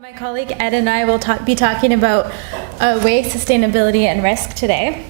My colleague Ed and I will be talking about waste, sustainability, and risk today.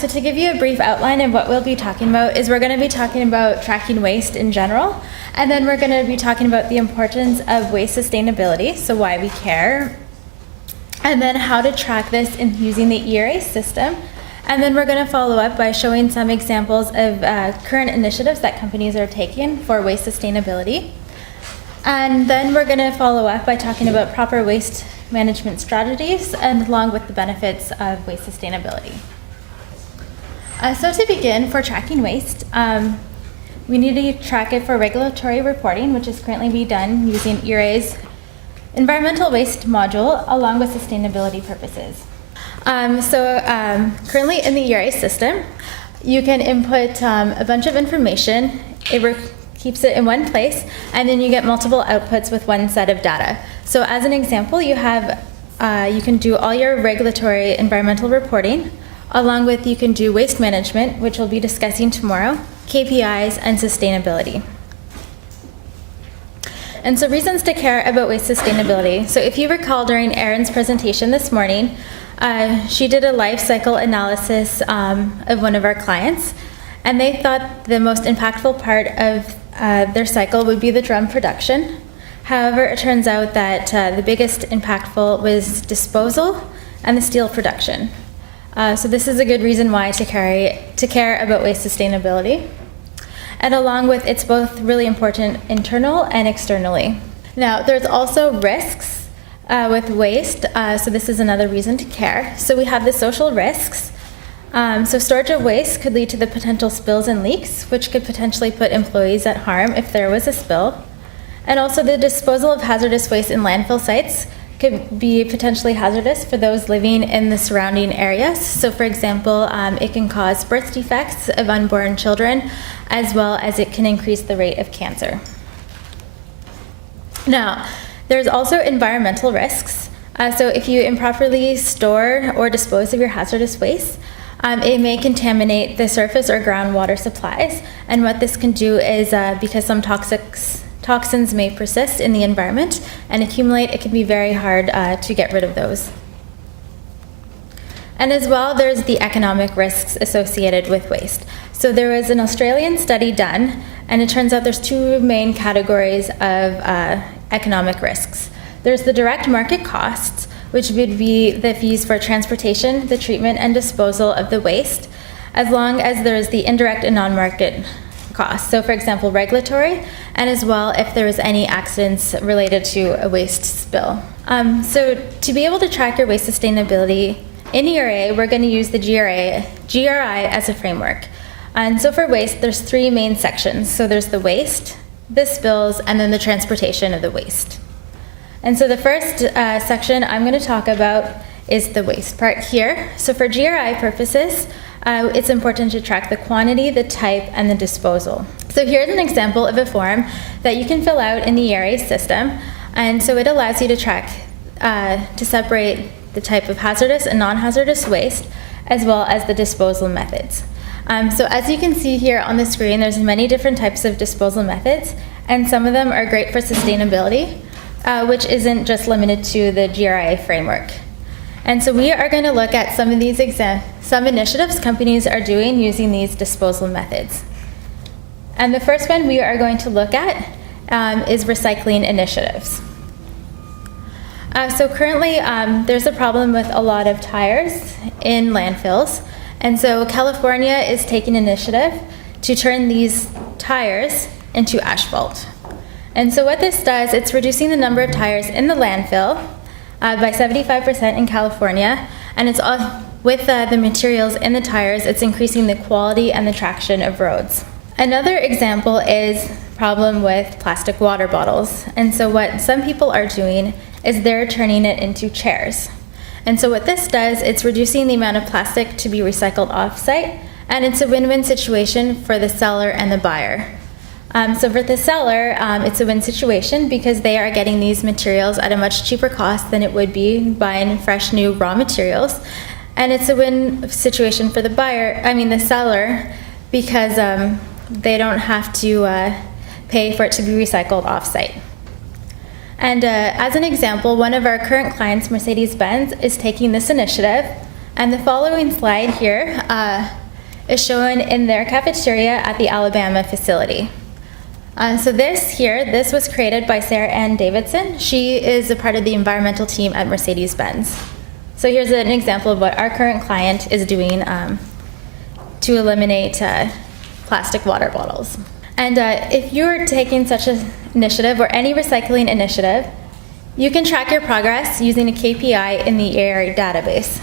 So to give you a brief outline of what we'll be talking about is we're going to be talking about tracking waste in general, and then we're going to be talking about the importance of waste sustainability, so why we care, and then how to track this in using the ERA system. And then we're going to follow up by showing some examples of current initiatives that companies are taking for waste sustainability. And then we're going to follow up by talking about proper waste management strategies and along with the benefits of waste sustainability. So to begin, for tracking waste, we need to track it for regulatory reporting, which is currently being done using ERA's environmental waste module along with sustainability purposes. Currently in the ERA system, you can input a bunch of information. It keeps it in one place, and then you get multiple outputs with one set of data. So as an example, you can do all your regulatory environmental reporting, along with you can do waste management, which we'll be discussing tomorrow, KPIs, and sustainability. And so reasons to care about waste sustainability. So if you recall during Erin's presentation this morning, she did a life cycle analysis of one of our clients, and they thought the most impactful part of their cycle would be the drum production. However, it turns out that the biggest impactful was disposal and the steel production. So this is a good reason why to care about waste sustainability. And along with, it's both really important internal and externally. Now, there's also risks with waste, so this is another reason to care. So we have the social risks. So storage of waste could lead to the potential spills and leaks, which could potentially put employees at harm if there was a spill. And also the disposal of hazardous waste in landfill sites could be potentially hazardous for those living in the surrounding areas. So for example, it can cause birth defects of unborn children, as well as it can increase the rate of cancer. Now, there's also environmental risks. So if you improperly store or dispose of your hazardous waste, it may contaminate the surface or groundwater supplies. And what this can do is, because some toxins may persist in the environment and accumulate, it can be very hard to get rid of those. And as well, there's the economic risks associated with waste. So there was an Australian study done, and it turns out there's two main categories of economic risks. There's the direct market costs, which would be the fees for transportation, the treatment, and disposal of the waste, as long as there is the indirect and non-market costs. So for example, regulatory, and as well if there is any accidents related to a waste spill. So to be able to track your waste sustainability in ERA, we're going to use the GRI as a framework. And so for waste, there's three main sections. So there's the waste, the spills, and then the transportation of the waste. And so the first section I'm going to talk about is the waste part here. So for GRI purposes, it's important to track the quantity, the type, and the disposal. So here's an example of a form that you can fill out in the ERA system. And so it allows you to track, to separate the type of hazardous and non-hazardous waste, as well as the disposal methods. So as you can see here on the screen, there's many different types of disposal methods, and some of them are great for sustainability, which isn't just limited to the GRI framework. And so we are going to look at some of these some initiatives companies are doing using these disposal methods. And the first one we are going to look at is recycling initiatives. So currently there's a problem with a lot of tires in landfills. And so California is taking initiative to turn these tires into asphalt. And so what this does, it's reducing the number of tires in the landfill by 75% in California, and it's all, with the materials in the tires, it's increasing the quality and the traction of roads. Another example is problem with plastic water bottles. And so what some people are doing is they're turning it into chairs. And so what this does, it's reducing the amount of plastic to be recycled off-site, and it's a win-win situation for the seller and the buyer. So for the seller, it's a win situation because they are getting these materials at a much cheaper cost than it would be buying fresh new raw materials. And it's a win situation for the seller, because they don't have to pay for it to be recycled off-site. And as an example, one of our current clients, Mercedes-Benz, is taking this initiative. And the following slide here is shown in their cafeteria at the Alabama facility. So this was created by Sarah Ann Davidson. She is a part of the environmental team at Mercedes-Benz. So here's an example of what our current client is doing to eliminate plastic water bottles. And if you're taking such an initiative or any recycling initiative, you can track your progress using a KPI in the ERA database.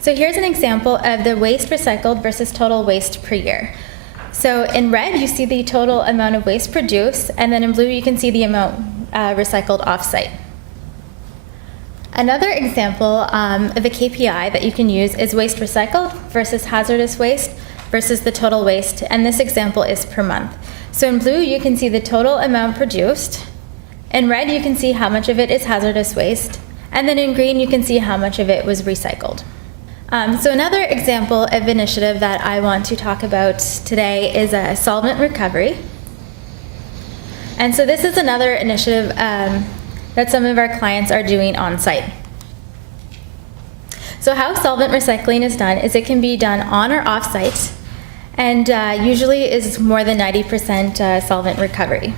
So here's an example of the waste recycled versus total waste per year. So in red, you see the total amount of waste produced, and then in blue, you can see the amount recycled offsite. Another example of a KPI that you can use is waste recycled versus hazardous waste versus the total waste, and this example is per month. So in blue, you can see the total amount produced. In red, you can see how much of it is hazardous waste, and then in green, you can see how much of it was recycled. So another example of initiative that I want to talk about today is Solvent Recovery. And so this is another initiative that some of our clients are doing on site. So how solvent recycling is done is it can be done on or off site, and usually is more than 90% solvent recovery.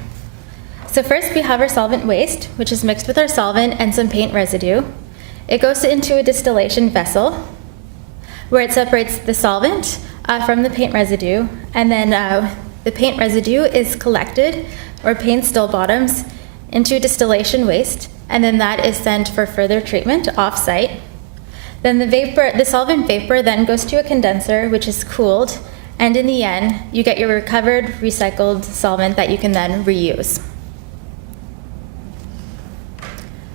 So first we have our solvent waste, which is mixed with our solvent and some paint residue. It goes into a distillation vessel where it separates the solvent from the paint residue, and then the paint residue is collected, or paint still bottoms, into distillation waste, and then that is sent for further treatment off-site. Then the solvent vapor then goes to a condenser, which is cooled, and in the end, you get your recovered, recycled solvent that you can then reuse.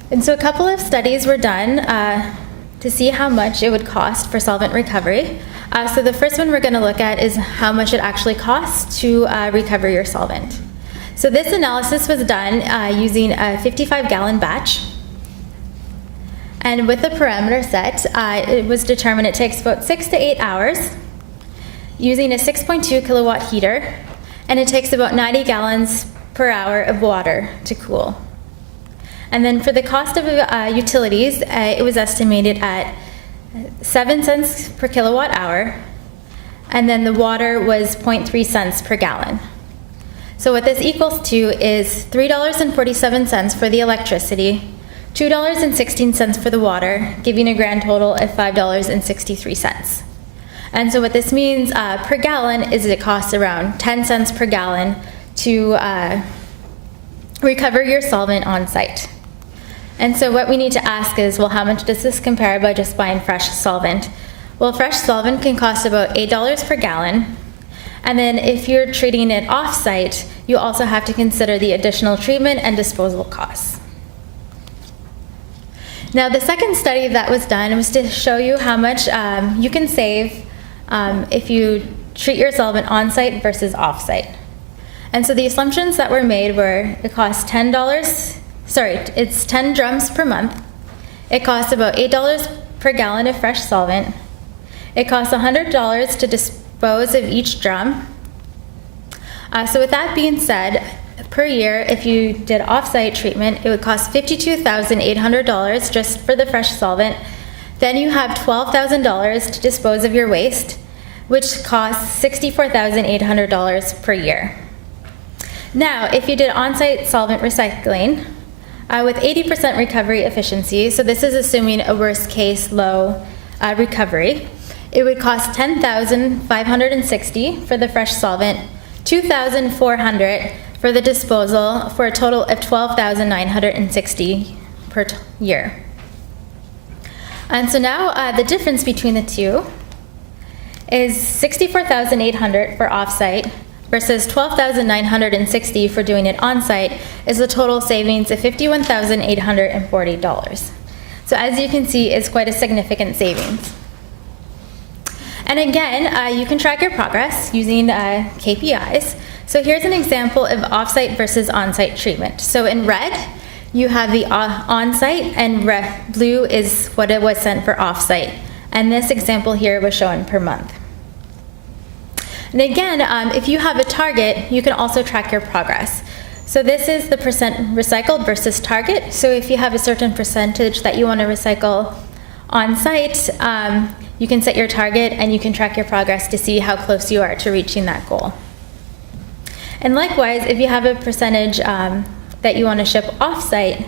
And so a couple of studies were done to see how much it would cost for solvent recovery. So the first one we're going to look at is how much it actually costs to recover your solvent. So this analysis was done using a 55-gallon batch. And with the parameter set, it was determined it takes about 6 to 8 hours using a 6.2 kilowatt heater, and it takes about 90 gallons per hour of water to cool. And then for the cost of utilities, it was estimated at 7 cents per kilowatt hour, and then the water was 0.3 cents per gallon. So what this equals to is $3.47 for the electricity, $2.16 for the water, giving a grand total of $5.63. And so what this means per gallon is it costs around 10 cents per gallon to recover your solvent on site. And so what we need to ask is, well, how much does this compare by just buying fresh solvent? Well, fresh solvent can cost about $8 per gallon. And then if you're treating it off-site, you also have to consider the additional treatment and disposal costs. Now, the second study that was done was to show you how much you can save if you treat your solvent on-site versus off-site. And so the assumptions that were made were it costs it's 10 drums per month. It costs about $8 per gallon of fresh solvent. It costs $100 to dispose of each drum. So with that being said, per year, if you did off-site treatment, it would cost $52,800 just for the fresh solvent. Then you have $12,000 to dispose of your waste, which costs $64,800 per year. Now, if you did on-site solvent recycling, with 80% recovery efficiency, so this is assuming a worst case low recovery, it would cost $10,560 for the fresh solvent, $2,400 for the disposal, for a total of $12,960 per year. And so now the difference between the two is $64,800 for off-site versus $12,960 for doing it on-site, is a total savings of $51,840. So as you can see, it's quite a significant savings. And again, you can track your progress using KPIs. So here's an example of off-site versus on-site treatment. So in red, you have the on-site, and blue is what it was sent for off-site. And this example here was shown per month. And again, if you have a target, you can also track your progress. So this is the percent recycled versus target. So if you have a certain percentage that you want to recycle on site, you can set your target and you can track your progress to see how close you are to reaching that goal. And likewise, if you have a percentage that you want to ship off-site,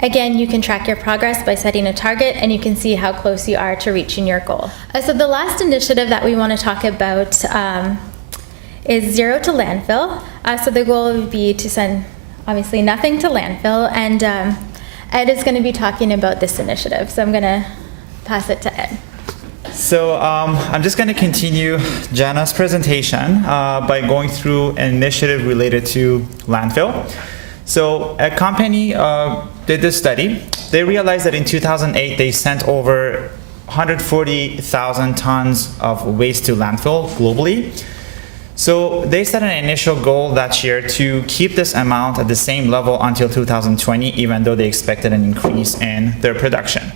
again, you can track your progress by setting a target and you can see how close you are to reaching your goal. So the last initiative that we want to talk about is zero to landfill. So the goal would be to send obviously nothing to landfill, and Ed is going to be talking about this initiative. So I'm going to pass it to Ed. So I'm just going to continue Jana's presentation by going through an initiative related to landfill. So a company did this study. They realized that in 2008 they sent over 140,000 tons of waste to landfill globally. So they set an initial goal that year to keep this amount at the same level until 2020, even though they expected an increase in their production.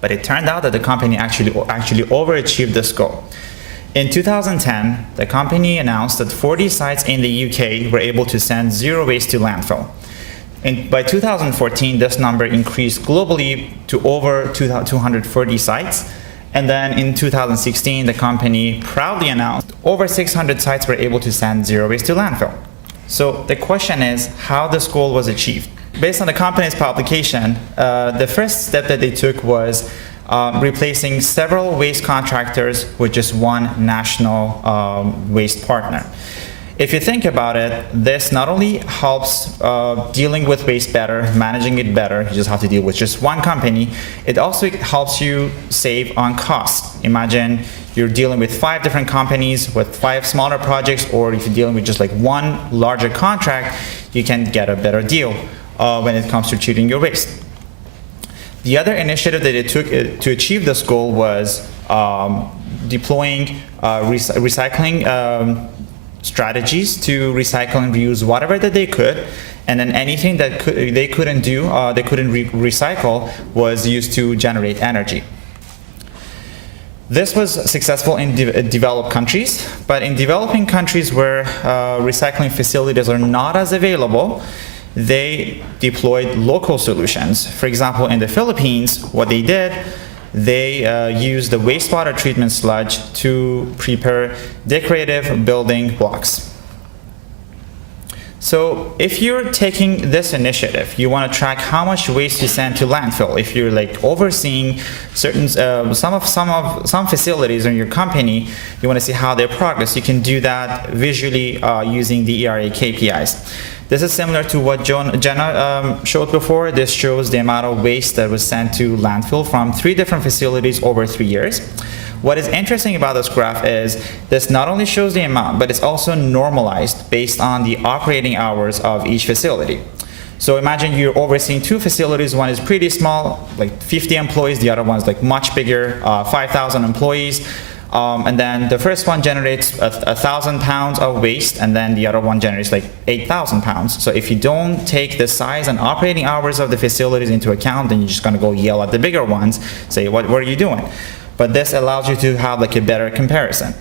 But it turned out that the company actually overachieved this goal. In 2010, the company announced that 40 sites in the UK were able to send zero waste to landfill. And by 2014, this number increased globally to over 240 sites. And then in 2016, the company proudly announced over 600 sites were able to send zero waste to landfill. So the question is how this goal was achieved. Based on the company's publication, the first step that they took was replacing several waste contractors with just one national waste partner. If you think about it, this not only helps dealing with waste better, managing it better, you just have to deal with just one company, it also helps you save on costs. Imagine you're dealing with 5 different companies with 5 smaller projects, or if you're dealing with just like one larger contract, you can get a better deal when it comes to treating your waste. The other initiative that it took to achieve this goal was deploying recycling strategies to recycle and reuse whatever that they could, and then anything that they couldn't do, they couldn't recycle, was used to generate energy. This was successful in developed countries, but in developing countries where recycling facilities are not as available, they deployed local solutions. For example, in the Philippines, what they did, they used the wastewater treatment sludge to prepare decorative building blocks. So if you're taking this initiative, you want to track how much waste you send to landfill. If you're like overseeing certain some facilities in your company, you want to see how they progress. You can do that visually using the ERA KPIs. This is similar to what Jenna showed before. This shows the amount of waste that was sent to landfill from 3 different facilities over 3 years. What is interesting about this graph is this not only shows the amount, but it's also normalized based on the operating hours of each facility. So imagine you're overseeing 2 facilities. One is pretty small, like 50 employees. The other one's like much bigger, 5,000 employees. And then the first one generates 1,000 pounds of waste, and then the other one generates like 8,000 pounds. So if you don't take the size and operating hours of the facilities into account, then you're just going to go yell at the bigger ones, say, what are you doing? But this allows you to have like a better comparison.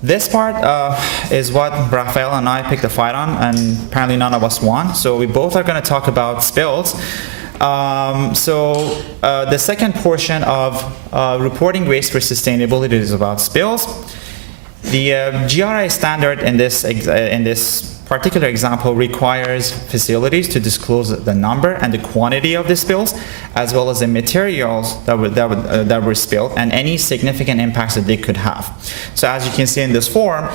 This part is what Rafael and I picked a fight on, and apparently none of us won. So we both are going to talk about spills. The second portion of reporting waste for sustainability is about spills. The GRI standard in this particular example requires facilities to disclose the number and the quantity of the spills, as well as the materials that were spilled and any significant impacts that they could have. So as you can see in this form,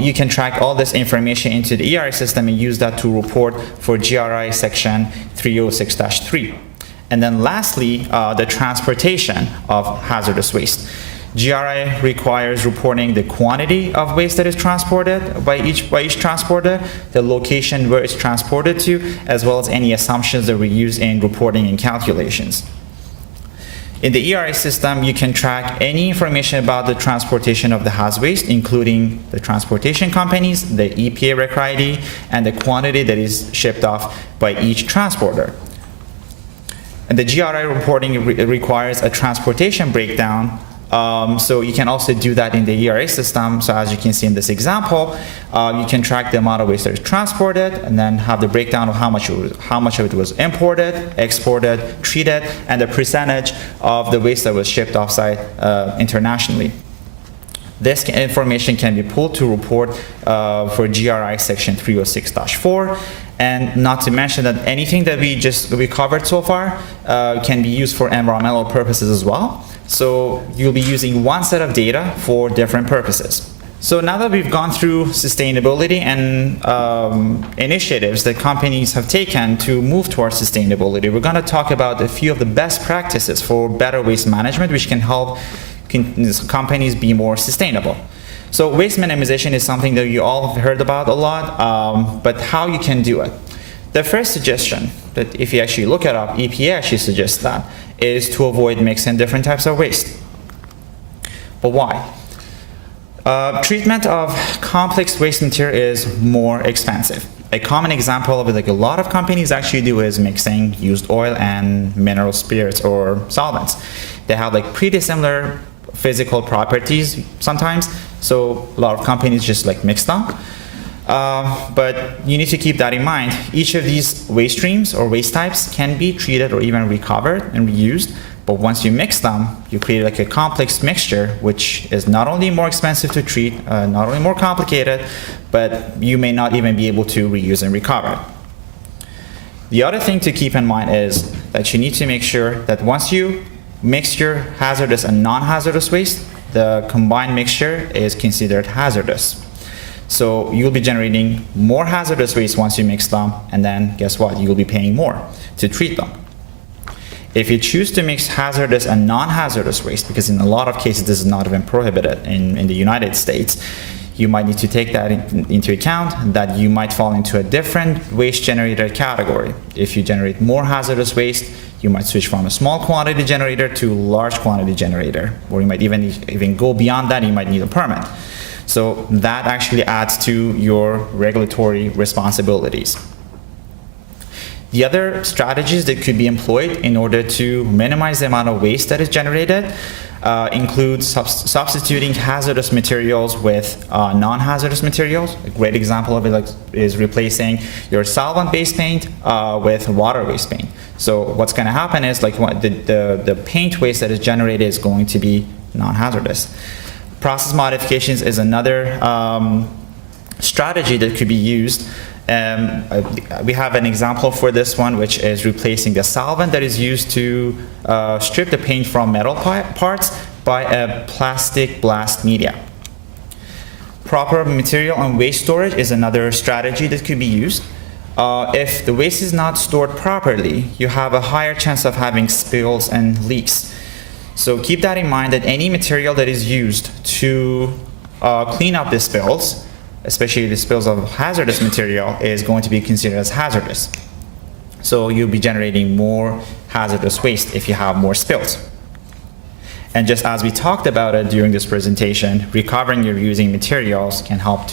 you can track all this information into the ERA system and use that to report for GRI section 306-3. And then lastly, the transportation of hazardous waste. GRI requires reporting the quantity of waste that is transported by each transporter, the location where it's transported to, as well as any assumptions that we use in reporting and calculations. In the ERA system, you can track any information about the transportation of the haz waste, including the transportation companies, the EPA record ID, and the quantity that is shipped off by each transporter. And the GRI reporting requires a transportation breakdown So you can also do that in the ERA system. So as you can see in this example, you can track the amount of waste that is transported and then have the breakdown of how much of it was imported, exported, treated, and the percentage of the waste that was shipped offsite internationally. This information can be pulled to report for GRI section 306-4, and not to mention that anything that we covered so far can be used for environmental purposes as well. So you'll be using one set of data for different purposes. So now that we've gone through sustainability and initiatives that companies have taken to move towards sustainability, we're going to talk about a few of the best practices for better waste management, which can help companies be more sustainable. So waste minimization is something that you all have heard about a lot, but how you can do it. The first suggestion, that if you actually look it up, EPA actually suggests that, is to avoid mixing different types of waste. But why? Treatment of complex waste material is more expensive. A common example of it, like a lot of companies actually do, is mixing used oil and mineral spirits or solvents. They have like pretty similar physical properties sometimes, so a lot of companies just like mix them. But you need to keep that in mind. Each of these waste streams or waste types can be treated or even recovered and reused, but once you mix them, you create like a complex mixture, which is not only more expensive to treat, not only more complicated, but you may not even be able to reuse and recover. The other thing to keep in mind is that you need to make sure that once you mix your hazardous and non-hazardous waste, the combined mixture is considered hazardous. So you'll be generating more hazardous waste once you mix them, and then guess what? You'll be paying more to treat them. If you choose to mix hazardous and non-hazardous waste, because in a lot of cases this is not even prohibited in the United States, you might need to take that into account, that you might fall into a different waste generator category. If you generate more hazardous waste, you might switch from a small quantity generator to a large quantity generator, or you might even go beyond that. You might need a permit. So that actually adds to your regulatory responsibilities. The other strategies that could be employed in order to minimize the amount of waste that is generated include substituting hazardous materials with non-hazardous materials. A great example of it is replacing your solvent-based paint with water-based paint. So what's going to happen is the paint waste that is generated is going to be non-hazardous. Process modifications is another strategy that could be used. We have an example for this one, which is replacing the solvent that is used to strip the paint from metal parts by a plastic blast media. Proper material and waste storage is another strategy that could be used. If the waste is not stored properly, you have a higher chance of having spills and leaks. So keep that in mind, that any material that is used to clean up the spills, especially the spills of hazardous material, is going to be considered as hazardous. So you'll be generating more hazardous waste if you have more spills. And just as we talked about it during this presentation, recovering and reusing materials can help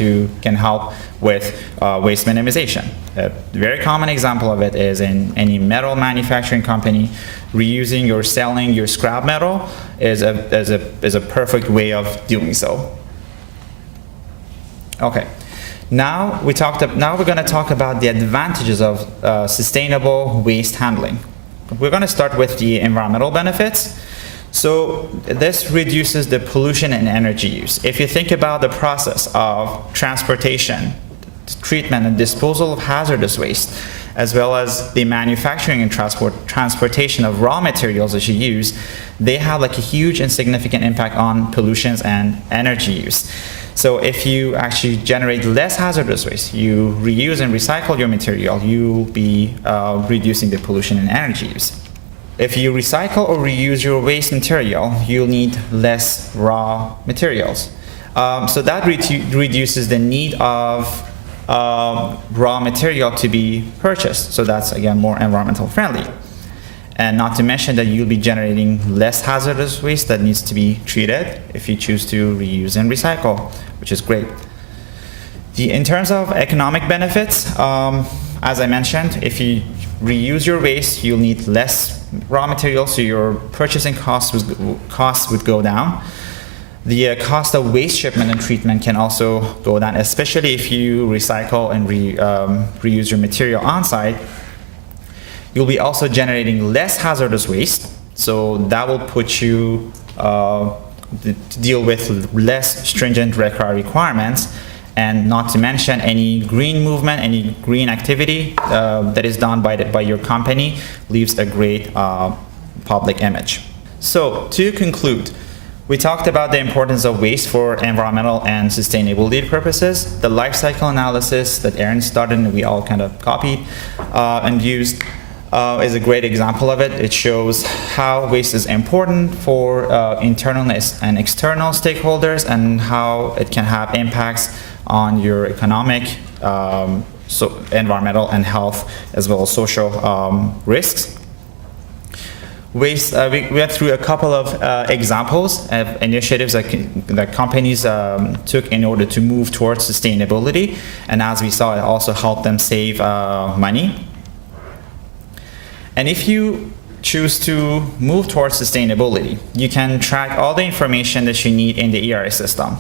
with waste minimization. A very common example of it is in any metal manufacturing company. Reusing or selling your scrap metal is a perfect way of doing so. Okay, now we're going to talk about the advantages of sustainable waste handling. We're going to start with the environmental benefits. So this reduces the pollution and energy use. If you think about the process of transportation, treatment, and disposal of hazardous waste, as well as the manufacturing and transportation of raw materials that you use, they have like a huge and significant impact on pollutions and energy use. So if you actually generate less hazardous waste, you reuse and recycle your material, you'll be reducing the pollution and energy use. If you recycle or reuse your waste material, you'll need less raw materials. So that reduces the need of raw material to be purchased. So that's, again, more environmental friendly. And not to mention that you'll be generating less hazardous waste that needs to be treated if you choose to reuse and recycle, which is great. In terms of economic benefits, as I mentioned, if you reuse your waste, you'll need less raw materials, so your purchasing costs would go down. The cost of waste shipment and treatment can also go down, especially if you recycle and reuse your material on site. You'll be also generating less hazardous waste, so that will put you to deal with less stringent RCRA requirements, and not to mention any green movement, any green activity that is done by your company leaves a great public image. So to conclude, we talked about the importance of waste for environmental and sustainability purposes. The life cycle analysis that Aaron started and we all kind of copied and used is a great example of it. It shows how waste is important for internal and external stakeholders, and how it can have impacts on your economic, environmental and health, as well as social risks. Waste, we went through a couple of examples of initiatives that companies took in order to move towards sustainability, and as we saw, it also helped them save money. And if you choose to move towards sustainability, you can track all the information that you need in the ERA system.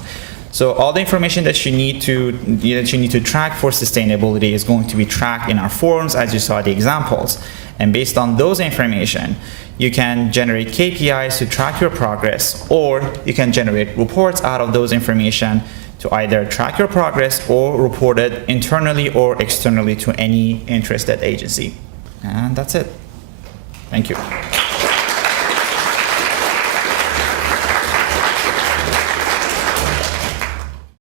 So all the information that you need to track for sustainability is going to be tracked in our forms, as you saw the examples. And based on those information, you can generate KPIs to track your progress, or you can generate reports out of those information to either track your progress or report it internally or externally to any interested agency. And that's it. Thank you.